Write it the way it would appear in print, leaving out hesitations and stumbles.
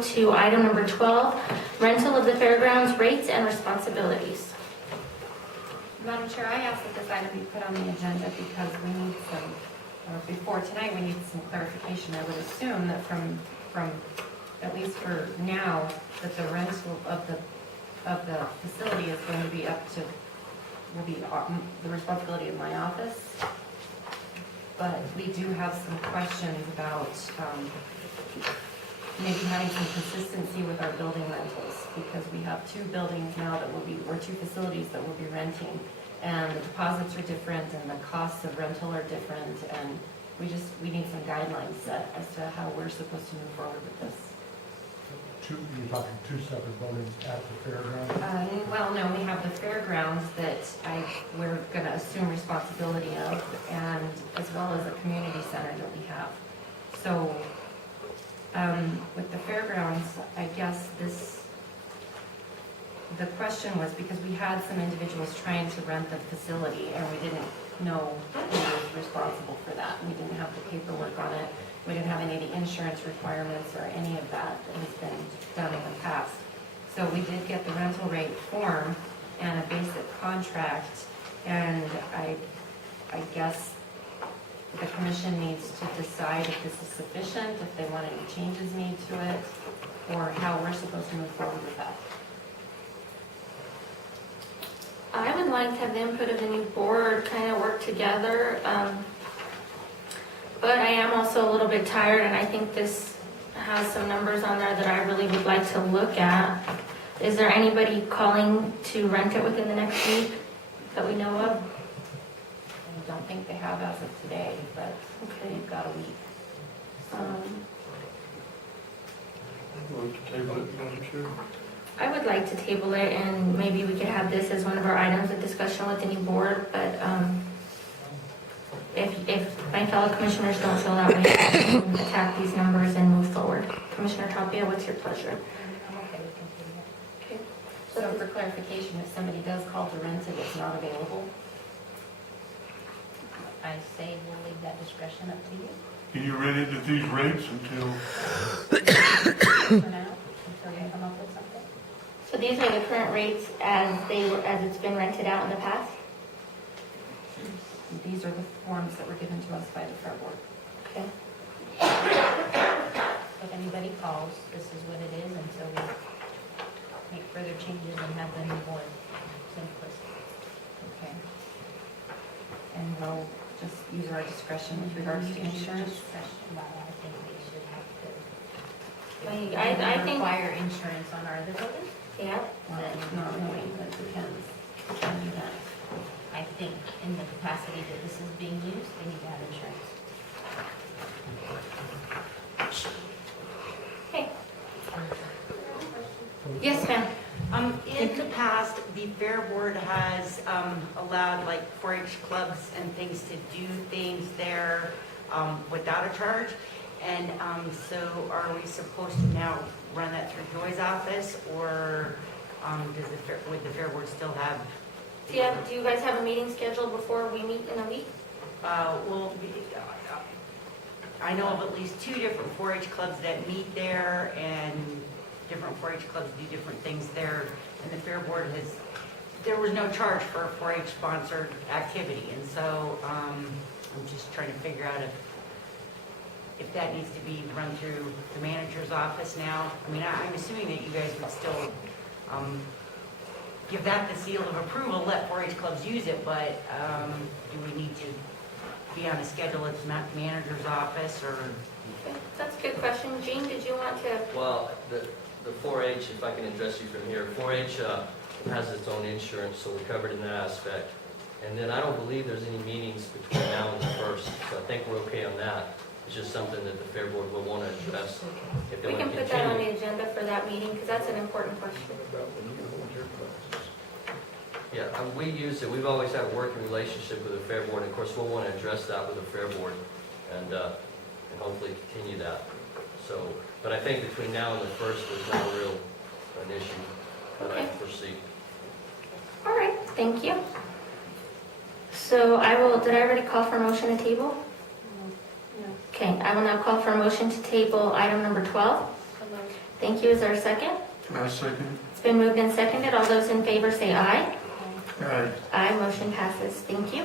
go to item number 12, rental of the fairgrounds rates and responsibilities. Madam Chair, I asked that this item be put on the agenda because we need some, or before tonight, we need some clarification. I would assume that from, at least for now, that the rental of the facility is going to be will be the responsibility of my office. But we do have some questions about maybe having some consistency with our building rentals, because we have two buildings now that will be, or two facilities that will be renting, and the deposits are different and the costs of rental are different, and we need some guidelines set as to how we're supposed to move forward with this. You're talking two separate buildings at the fairground? Well, no, we have the fairgrounds that we're going to assume responsibility of, and as well as a community center that we have. So with the fairgrounds, I guess the question was because we had some individuals trying to rent the facility and we didn't know who was responsible for that. We didn't have the paperwork on it. We didn't have any of the insurance requirements or any of that has been done in the past. So we did get the rental rate form and a basic contract, and I guess the commission needs to decide if this is sufficient, if they want any changes made to it, or how we're supposed to move forward with that. I would like to have the input of the new board kind of work together, but I am also a little bit tired, and I think this has some numbers on there that I really would like to look at. Is there anybody calling to rent it within the next week that we know of? I don't think they have as of today, but Okay. we've got a week. I would like to table it, and maybe we could have this as one of our items of discussion with the new board, but if my fellow commissioners don't feel that way, we can attack these numbers and move forward. Commissioner Tapia, what's your pleasure? I'm okay with continuing. Okay. So for clarification, if somebody does call to rent it, it's not available? I say we'll leave that discretion up to you Can you rent into these rates until, for now, until you come up with something. So these are the current rates as it's been rented out in the past? These are the forms that were given to us by the Fair Board. Okay. If anybody calls, this is what it is until we make further changes and have the new board simplicity. Okay. And we'll just use our discretion with regards to insurance. Well, I think we should have to. I We think, require insurance on our other buildings. yeah, Well, not really, but it depends. We can do that. I think in the capacity that this is being used, we need to have insurance. okay. Yes, ma'am. In the past, the Fair Board has allowed like 4-H clubs and things to do things there without a charge. And so are we supposed to now run that through Joy's office, or would the Fair Board still have? Do you guys have a meeting scheduled before we meet in a week? Well, I know of at least 2 different 4-H clubs that meet there, and different 4-H clubs do different things there. And the Fair Board there was no charge for a 4-H sponsored activity. And so I'm just trying to figure out if that needs to be run through the manager's office now. I mean, I'm assuming that you guys would still give that the seal of approval, let 4-H clubs use it, but do we need to be on a schedule at the manager's office, or? Okay, that's a good question. Jean, did you want to? Well, the 4-H, if I can address you from here, 4-H has its own insurance, so we're covered in that aspect. And then I don't believe there's any meetings between now and the 1st, so I think we're okay on that. It's just something that the Fair Board will want to address if they We want can to put that on continue. the agenda for that meeting, because that's an important question. Yeah, we use it. We've always had a working relationship with the Fair Board, and of course, we'll want to address that with the Fair Board and hopefully continue that. So, but I think between now and the 1st, there's not really an issue that I foresee. All right, thank you. So did I already call for a motion to table? No. Okay, I will now call for a motion to table item number 12. Thank you. Is there a second? I second. It's been moved and seconded. All those in favor say aye. Aye. Aye, motion passes. Thank you.